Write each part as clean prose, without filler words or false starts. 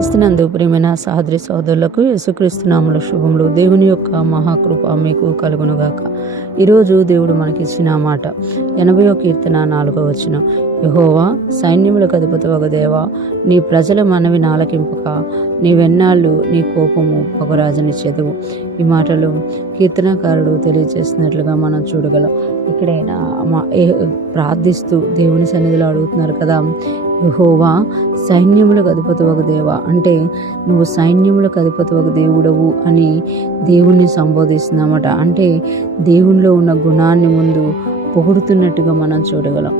ఇస్తున్నందు ప్రియమైన సహోదరి సహోదరులకు యేసుక్రీస్తు నామములో శుభములు. దేవుని యొక్క మహాకృప మీకు కలుగునుగాక. ఈరోజు దేవుడు మనకిచ్చిన మాట 80వ కీర్తన 4వ వచనం. యెహోవా సైన్యములకు అధిపతివగు దేవా, నీ ప్రజల మనవి నాలకింపక నీవెన్నాళ్ళు నీ కోపము పగరాజనిచ్చెదవు. ఈ మాటలు కీర్తనకారుడు తెలియజేస్తున్నట్లుగా మనం చూడగలం. ఇక్కడైనా ప్రార్థిస్తూ దేవుని సన్నిధిలో అడుగుతున్నారు కదా, యెహోవా సైన్యములకు అధిపతివగు దేవా, అంటే నువ్వు సైన్యములకు అధిపతివగు దేవుడవు అని దేవుణ్ణి సంబోధిస్తున్నామట. అంటే దేవునిలో ఉన్న గుణాన్ని ముందు పొగుడుతున్నట్టుగా మనం చూడగలం.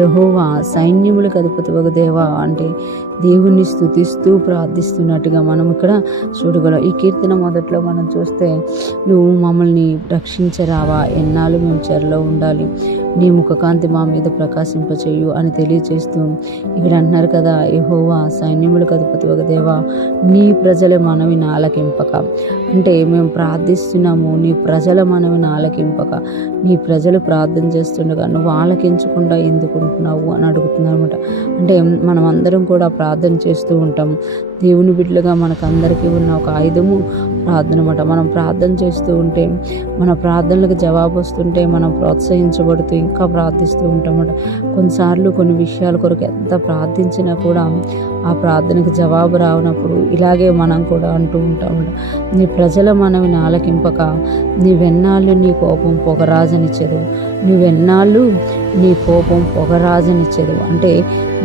యెహోవా సైన్యములకు అధిపతివగు దేవా అంటే దేవుణ్ణి స్తుతిస్తూ ప్రార్థిస్తున్నట్టుగా మనం ఇక్కడ చూడగలం. ఈ కీర్తన మొదట్లో మనం చూస్తే, నువ్వు మమ్మల్ని రక్షించరావా, ఎన్నాళ్ళు మేము చెరలో ఉండాలి, నీ ముఖకాంతి మా మీద ప్రకాశింపచేయు అని తెలియజేస్తూ ఇక్కడ అంటున్నారు కదా, యెహోవా సైన్యములకు అధిపతివగు దేవా, నీ ప్రజల మనవి ఆలకింపక. అంటే మేము ప్రార్థిస్తున్నాము, నీ ప్రజల మనవి ఆలకింపక, నీ ప్రజలు ప్రార్థన చేస్తుండగా నువ్వు ఆలకించకుండా ఎందుకుంటున్నావు అని అడుగుతున్నారు అనమాట. అంటే మనం అందరం కూడా ప్రార్థన చేస్తూ ఉంటాము. దేవుని బిడ్డలుగా మనకందరికీ ఉన్న ఒక ఆయుధము ప్రార్థన అన్నమాట. మనం ప్రార్థన చేస్తూ ఉంటే, మన ప్రార్థనలకు జవాబు వస్తుంటే మనం ప్రోత్సహించబడుతూ ఇంకా ప్రార్థిస్తూ ఉంటామన్నమాట. కొన్నిసార్లు కొన్ని విషయాల కొరకు ఎంత ప్రార్థించినా కూడా ఆ ప్రార్థనకు జవాబు రానప్పుడు ఇలాగే మనం కూడా అంటూ ఉంటామన్నమాట. నీ ప్రజల మనవి ఆలకింపక నీవెన్నాళ్ళు నీ కోపం పొగరాజనిచ్చేదు, నువ్వెన్నాళ్ళు నీ కోపం పొగరాజనిచ్చేదు. అంటే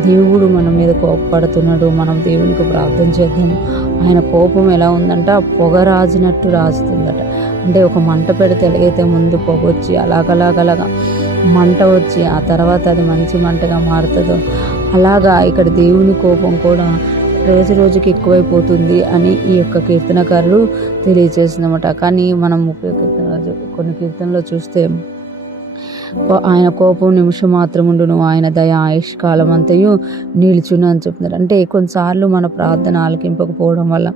దేవుడు మన మీద కోపపడుతున్నాడు, మనం దేవునికి ప్రార్థన చేద్దాము. ఆయన కోపం ఎలా ఉందంట, పొగరాజినట్టు రాజుతుందట. అంటే ఒక మంట పెడితే ఎలాగైతే ముందు పొగ వచ్చి అలాగలాగలాగా మంట వచ్చి ఆ తర్వాత అది మంచి మంటగా మారుతుందో, అలాగా ఇక్కడ దేవుని కోపం కూడా రోజు రోజుకి ఎక్కువైపోతుంది అని ఈ యొక్క కీర్తనకారులు తెలియజేస్తుందన్నమాట. కానీ మనం కొన్ని కీర్తనలో చూస్తే, ఆయన కోపం నిమిషం మాత్రముండును, ఆయన దయ ఆయుష్కాలం అంతయు నిలుచును అని చెప్తున్నారు. అంటే కొన్నిసార్లు మన ప్రార్థన ఆలకింపకపోవడం వల్ల,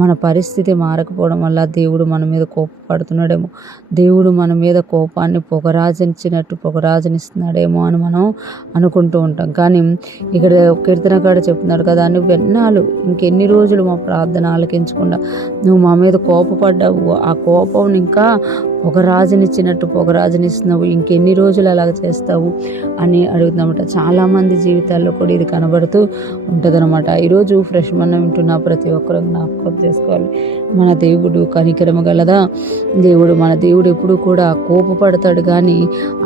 మన పరిస్థితి మారకపోవడం వల్ల దేవుడు మన మీద కోపపడుతున్నాడేమో, దేవుడు మన మీద కోపాన్ని పొగరాజనిస్తున్నాడేమో అని మనం అనుకుంటూ ఉంటాం. కానీ ఇక్కడ కీర్తనకాడు చెప్తున్నాడు కదా, నువ్వు ఎన్నాళ్ళు ఇంకెన్ని రోజులు మా ప్రార్థన ఆలకించకుండా నువ్వు మా మీద కోపపడ్డావు, ఆ కోపం ఇంకా పొగరాజనిస్తున్నావు, ఇంకెన్ని రోజులు అలాగ చేస్తావు అని అడుగుతున్నమాట. చాలామంది జీవితాల్లో కూడా ఇది కనబడుతూ ఉంటుంది అనమాట. ఈరోజు ఫ్రెష్ మనం వింటున్న ప్రతి ఒక్కరూ జ్ఞాపకం చేసుకోవాలి, మన దేవుడు కనికరము గలదా దేవుడు. మన దేవుడు ఎప్పుడు కూడా కోపపడతాడు, కానీ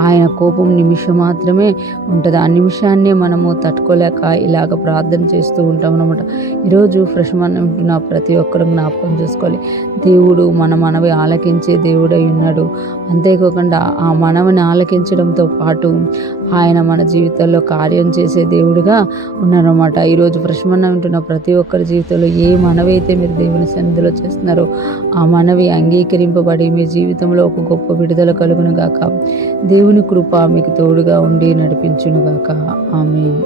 ఆయన కోపం నిమిషం మాత్రమే ఉంటుంది. ఆ నిమిషాన్నే మనము తట్టుకోలేక ఇలాగ ప్రార్థన చేస్తూ ఉంటాం అనమాట. ఈరోజు ఫ్రెష్ మనం వింటున్న ప్రతి ఒక్కరూ జ్ఞాపకం చేసుకోవాలి, దేవుడు మన మనవి ఆలకించే దేవుడై ఉన్నాడు. అంతేకాకుండా ఆ మనవిని ఆలకించడంతో పాటు ఆయన మన జీవితంలో కార్యం చేసే దేవుడిగా ఉన్నారన్నమాట. ఈరోజు ప్రశ్న వింటున్న ప్రతి ఒక్కరి జీవితంలో ఏ మనవి అయితే మీరు దేవుని సన్నిధిలో చేస్తున్నారో ఆ మనవి అంగీకరింపబడి మీ జీవితంలో ఒక గొప్ప విడుదల కలుగును గాక. దేవుని కృప మీకు తోడుగా ఉండి నడిపించును గాక. ఆమేన్.